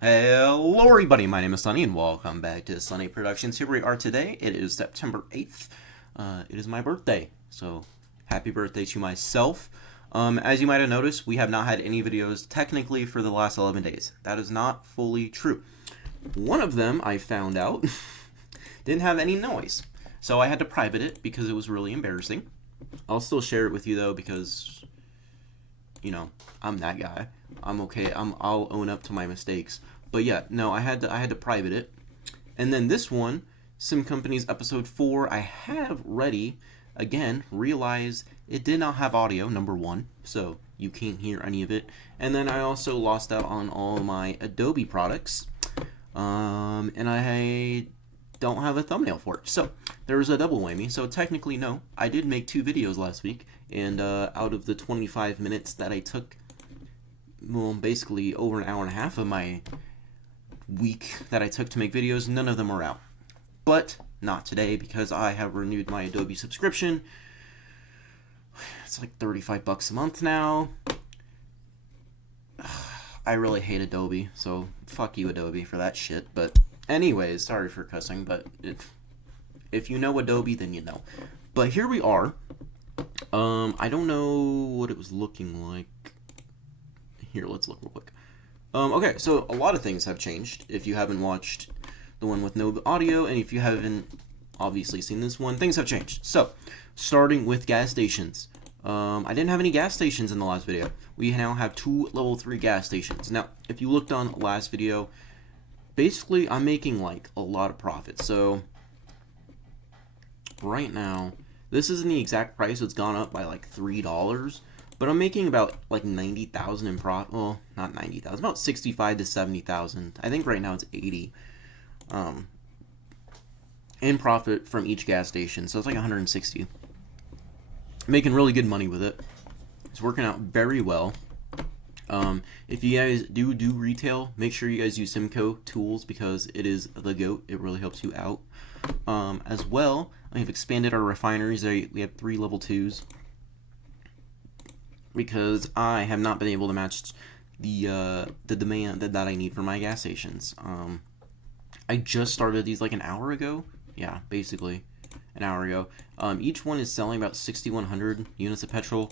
Hello everybody, my name is Sunny and welcome back to Sunny Productions. Here we are today. It is September 8th. It is my birthday, so happy birthday to myself. As you might have noticed, we have not had any videos technically for the last 11 days. That is not fully true. One of them, I found out, didn't have any noise. So I had to private it because it was really embarrassing. I'll still share it with you though because, I'm that guy. I'm okay. I'll own up to my mistakes. But yeah, no, I had to private it. And then this one, Sim Company's episode 4, I have ready. Again, realized it did not have audio, number 1, so you can't hear any of it. And then I also lost out on all my Adobe products. And I don't have a thumbnail for it. So there was a double whammy. So technically, no, I did make 2 videos last week. And out of the 25 minutes that I took, well, basically over an hour and a half of my week that I took to make videos, none of them are out. But not today because I have renewed my Adobe subscription. It's like $35 a month now. I really hate Adobe, so fuck you, Adobe, for that shit. But anyways, sorry for cussing, but if you know Adobe, then you know. But here we are. I don't know what it was looking like. Here, let's look real quick. Okay, so a lot of things have changed. If you haven't watched the one with no audio, and if you haven't obviously seen this one, things have changed. So, starting with gas stations. I didn't have any gas stations in the last video. We now have 2 level 3 gas stations. Now, if you looked on last video, basically I'm making like a lot of profit. So, right now, this isn't the exact price. It's gone up by like $3. But I'm making about like 90,000 in profit. Well, not 90,000, about 65 to 70,000. I think right now it's 80 in profit from each gas station. So it's like 160. Making really good money with it. It's working out very well. If you guys do retail, make sure you guys use Simco tools because it is the GOAT. It really helps you out. As well, I've expanded our refineries. We have 3 level 2s. Because I have not been able to match the demand that I need for my gas stations. I just started these like an hour ago. Yeah, basically an hour ago. Each one is selling about 6,100 units of petrol.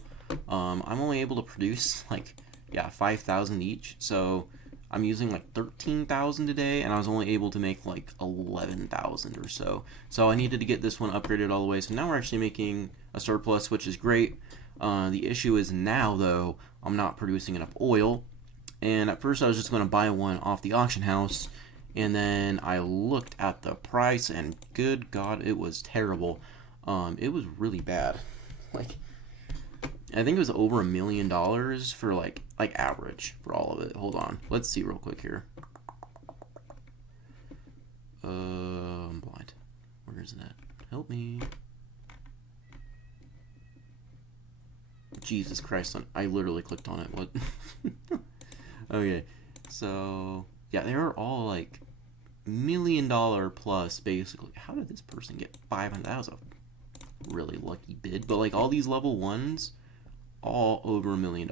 I'm only able to produce like 5,000 each. So I'm using like 13,000 a day, and I was only able to make like 11,000 or so. So I needed to get this one upgraded all the way. So now we're actually making a surplus, which is great. The issue is now, though, I'm not producing enough oil. And at first I was just going to buy one off the auction house. And then I looked at the price, and good God, it was terrible. It was really bad. Like, I think it was over $1 million for like average for all of it. Hold on. Let's see real quick here. I'm blind. Where is that? Help me. Jesus Christ, I literally clicked on it. What? Okay, so yeah, they are all like $1 million plus basically. How did this person get 500? That was a really lucky bid. But like all these level 1s, all over $1 million.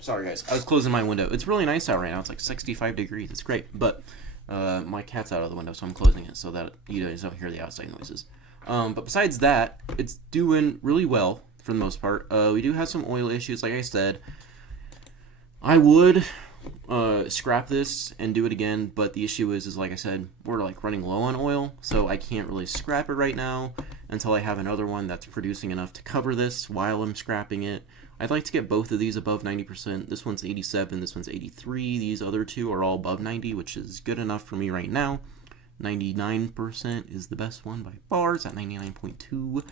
Sorry guys, I was closing my window. It's really nice out right now. It's like 65 degrees. It's great, but my cat's out of the window, so I'm closing it so that you guys don't hear the outside noises. But besides that, it's doing really well for the most part. We do have some oil issues, like I said. I would scrap this and do it again, but the issue is like I said, we're like running low on oil, so I can't really scrap it right now until I have another one that's producing enough to cover this while I'm scrapping it. I'd like to get both of these above 90%. This one's 87, this one's 83. These other 2 are all above 90, which is good enough for me right now. 99% is the best one by far. It's at 99.2.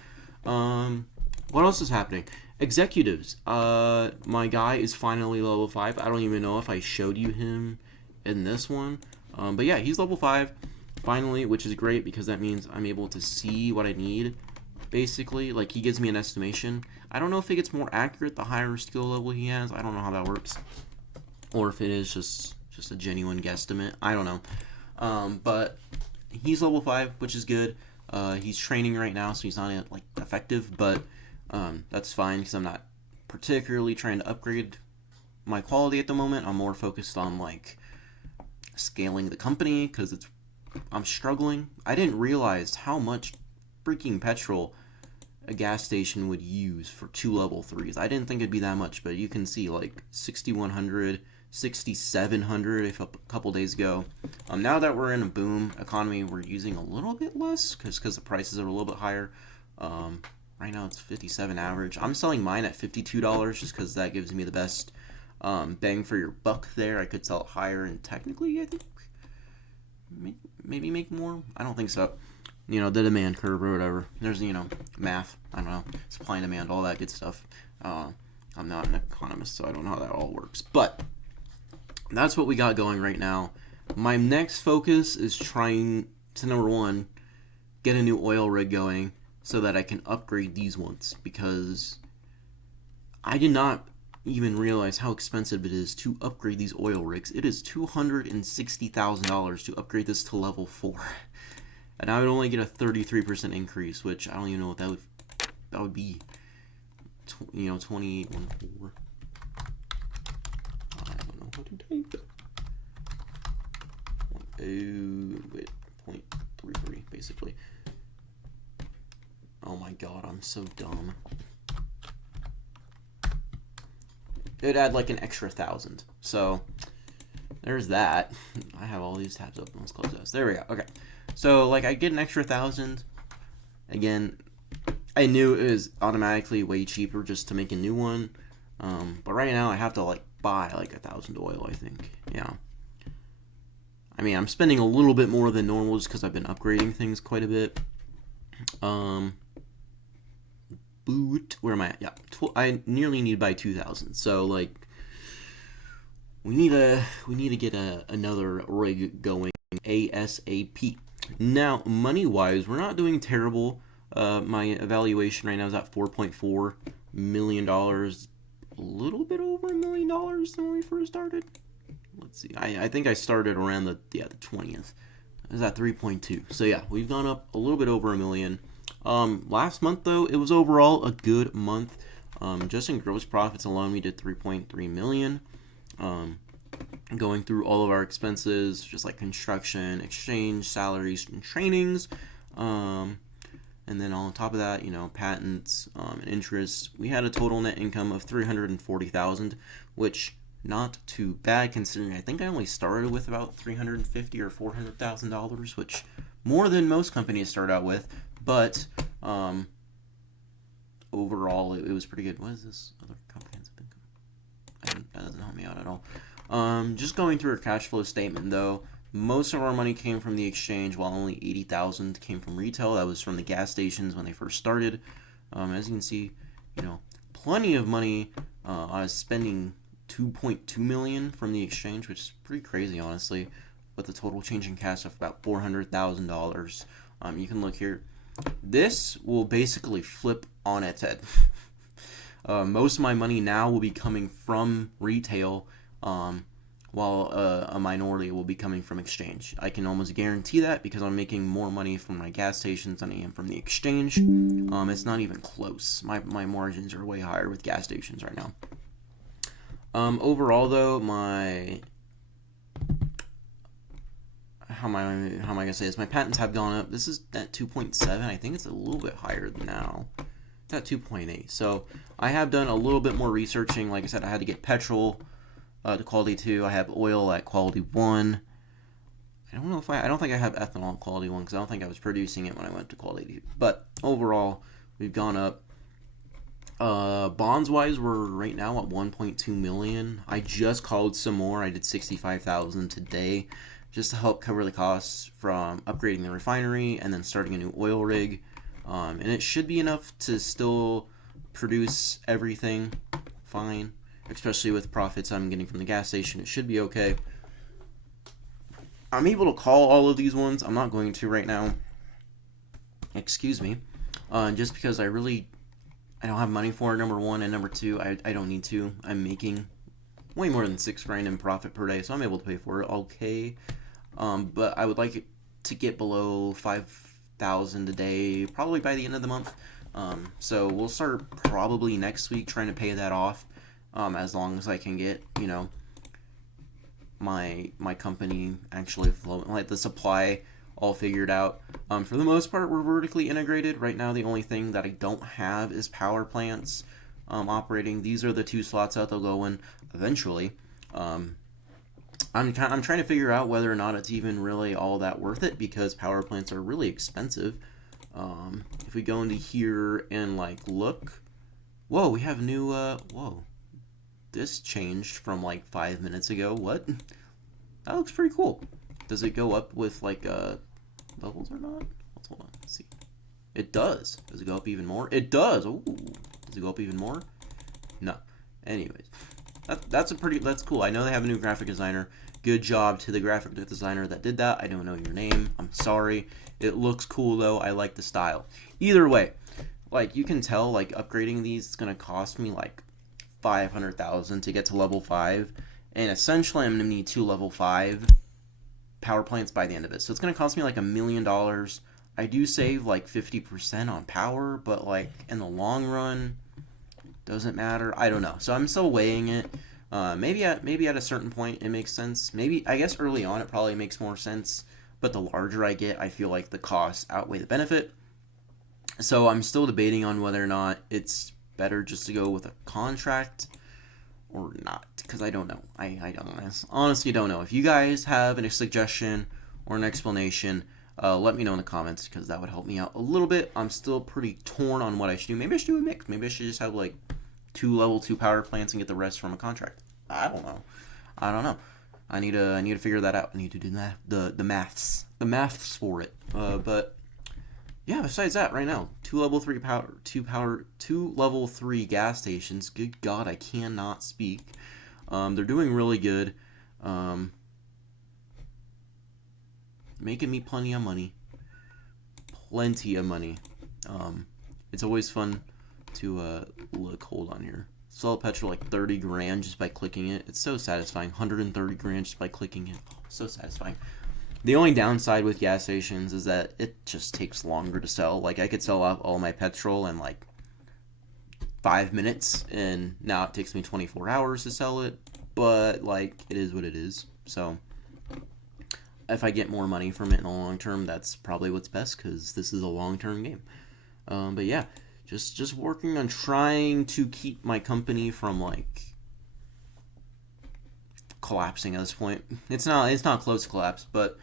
What else is happening? Executives. My guy is finally level 5. I don't even know if I showed you him in this one. But yeah, he's level 5 finally, which is great because that means I'm able to see what I need. Basically, like he gives me an estimation. I don't know if it gets more accurate the higher skill level he has. I don't know how that works. Or if it is just a genuine guesstimate. I don't know. But he's level 5, which is good. He's training right now, so he's not like effective, but that's fine because I'm not particularly trying to upgrade my quality at the moment. I'm more focused on like scaling the company because I'm struggling. I didn't realize how much freaking petrol a gas station would use for 2 level 3s. I didn't think it'd be that much, but you can see like 6,100, 6,700 a couple days ago. Now that we're in a boom economy, we're using a little bit less because the prices are a little bit higher. Right now it's 57 average. I'm selling mine at $52 just because that gives me the best bang for your buck there. I could sell it higher and technically I think maybe make more. I don't think so. The demand curve or whatever. There's, math. I don't know. Supply and demand, all that good stuff. I'm not an economist, so I don't know how that all works. But that's what we got going right now. My next focus is trying to, number one, get a new oil rig going so that I can upgrade these ones, because I did not even realize how expensive it is to upgrade these oil rigs. It is $260,000 to upgrade this to level 4. And I would only get a 33% increase, which I don't even know what that would be. 28, 4. I don't know how to type. 0.33 basically. Oh my god, I'm so dumb. It'd add like an extra 1,000. So there's that. I have all these tabs open. Let's close those. There we go. Okay. So like I get an extra 1,000. Again, I knew it was automatically way cheaper just to make a new one. But right now I have to like buy like 1,000 oil, I think. Yeah. I mean, I'm spending a little bit more than normal just because I've been upgrading things quite a bit. Where am I at? Yeah, I nearly need to buy 2,000. So like, we need to get another rig going ASAP. Now, money wise, we're not doing terrible. My evaluation right now is at $4.4 million, a little bit over $1 million than when we first started. Let's see. I think I started around the 20th. I was at 3.2. So yeah, we've gone up a little bit over $1 million. Last month though, it was overall a good month. Just in gross profits alone, we did 3.3 million. Going through all of our expenses, just like construction, exchange, salaries, and trainings. And then on top of that, patents and interest, we had a total net income of $340,000, which not too bad considering I think I only started with about $350,000 or $400,000, which more than most companies start out with. But overall, it was pretty good. What is this other comprehensive income? That doesn't help me out at all. Just going through our cash flow statement, though, most of our money came from the exchange, while only $80,000 came from retail. That was from the gas stations when they first started. As you can see, plenty of money. I was spending $2.2 million from the exchange, which is pretty crazy, honestly, with a total change in cash of about $400,000. You can look here. This will basically flip on its head. Most of my money now will be coming from retail, while a minority will be coming from exchange. I can almost guarantee that because I'm making more money from my gas stations than I am from the exchange. It's not even close. My margins are way higher with gas stations right now. Overall, though, how am I gonna say this? My patents have gone up. This is at 2.7. I think it's a little bit higher now. It's at 2.8. So I have done a little bit more researching. Like I said, I had to get petrol to quality 2. I have oil at quality 1. I don't think I have ethanol at quality 1 because I don't think I was producing it when I went to quality 2. But overall, we've gone up. Bonds wise, we're right now at 1.2 million. I just called some more. I did 65,000 today, just to help cover the costs from upgrading the refinery and then starting a new oil rig. And it should be enough to still produce everything fine, especially with profits I'm getting from the gas station. It should be okay. I'm able to call all of these ones. I'm not going to right now. Excuse me. Just because I don't have money for it, number one, and number two, I don't need to. I'm making way more than $6,000 in profit per day, so I'm able to pay for it. Okay. But I would like it to get below 5,000 a day, probably by the end of the month. So we'll start probably next week trying to pay that off. as long as I can get, my company actually flowing, like the supply all figured out. For the most part, we're vertically integrated. Right now, the only thing that I don't have is power plants operating. These are the 2 slots that they'll go in eventually. I'm trying to figure out whether or not it's even really all that worth it, because power plants are really expensive. If we go into here and like look, whoa, we have new. Whoa, this changed from like 5 minutes ago. What? That looks pretty cool. Does it go up with like levels or not? Let's hold on. Let's see. It does. Does it go up even more? It does. Ooh. Does it go up even more? No. Anyways, that's cool. I know they have a new graphic designer. Good job to the graphic designer that did that. I don't know your name. I'm sorry. It looks cool though. I like the style. Either way, like you can tell, like upgrading these is gonna cost me like 500,000 to get to level 5, and essentially I'm gonna need 2 level 5 power plants by the end of it. So it's gonna cost me like $1 million. I do save like 50% on power, but like in the long run, doesn't matter. I don't know. So I'm still weighing it. Maybe at a certain point it makes sense. Maybe, I guess early on it probably makes more sense. But the larger I get, I feel like the costs outweigh the benefit. So I'm still debating on whether or not it's better just to go with a contract or not, because I don't know. I honestly don't know. If you guys have a suggestion or an explanation, let me know in the comments, because that would help me out a little bit. I'm still pretty torn on what I should do. Maybe I should do a mix. Maybe I should just have like 2 level 2 power plants and get the rest from a contract. I don't know. I need to figure that out. I need to do the maths for it. But yeah, besides that, right now, 2 level 3 2 level 3 gas stations. Good God, I cannot speak. They're doing really good. Making me plenty of money. It's always fun to look. Hold on here. Sell petrol like 30 grand just by clicking it. It's so satisfying. 130 grand just by clicking it. Oh, so satisfying. The only downside with gas stations is that it just takes longer to sell. Like I could sell out all my petrol in like 5 minutes, and now it takes me 24 hours to sell it. But like it is what it is. So if I get more money from it in the long term, that's probably what's best, because this is a long term game. But yeah, just working on trying to keep my company from like collapsing at this point. It's not close to collapse, but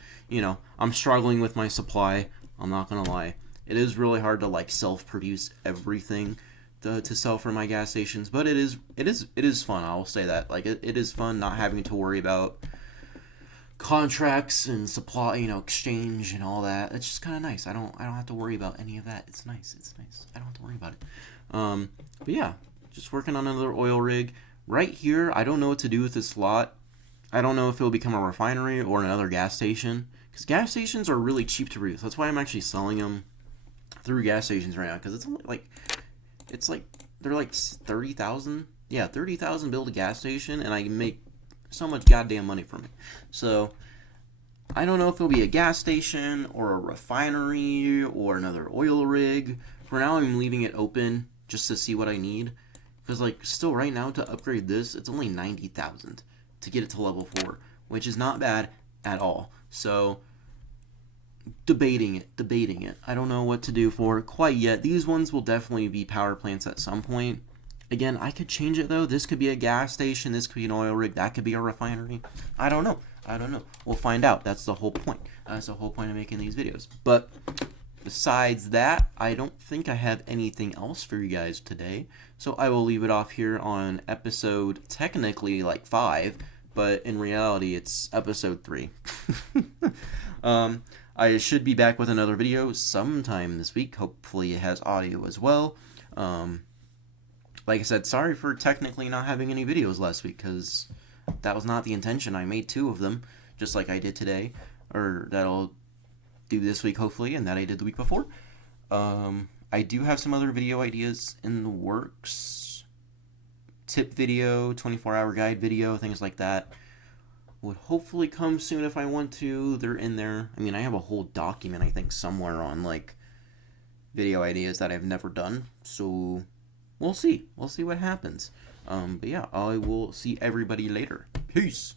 I'm struggling with my supply. I'm not gonna lie. It is really hard to like self-produce everything to sell for my gas stations, but it is fun. I'll say that. Like it is fun not having to worry about contracts and supply, exchange and all that. It's just kind of nice. I don't have to worry about any of that. It's nice. I don't have to worry about it. But yeah, just working on another oil rig right here. I don't know what to do with this slot. I don't know if it'll become a refinery or another gas station, because gas stations are really cheap to produce. That's why I'm actually selling them through gas stations right now, because it's only like they're like 30,000. Yeah, 30,000 build a gas station, and I can make so much goddamn money from it. So I don't know if it'll be a gas station or a refinery or another oil rig. For now, I'm leaving it open just to see what I need, because like still right now to upgrade this, it's only 90,000 to get it to level 4, which is not bad at all. So debating it. I don't know what to do for it quite yet. These ones will definitely be power plants at some point. Again, I could change it though. This could be a gas station. This could be an oil rig. That could be a refinery. I don't know. We'll find out. That's the whole point. That's the whole point of making these videos. But besides that, I don't think I have anything else for you guys today. So I will leave it off here on episode technically like 5, but in reality it's episode 3. I should be back with another video sometime this week. Hopefully it has audio as well. Like I said, sorry for technically not having any videos last week, because that was not the intention. I made 2 of them, just like I did today, or that I'll do this week hopefully, and that I did the week before. I do have some other video ideas in the works. Tip video, 24-hour guide video, things like that would hopefully come soon if I want to. They're in there. I mean, I have a whole document, I think, somewhere on like video ideas that I've never done. So we'll see what happens. But yeah, I will see everybody later. Peace.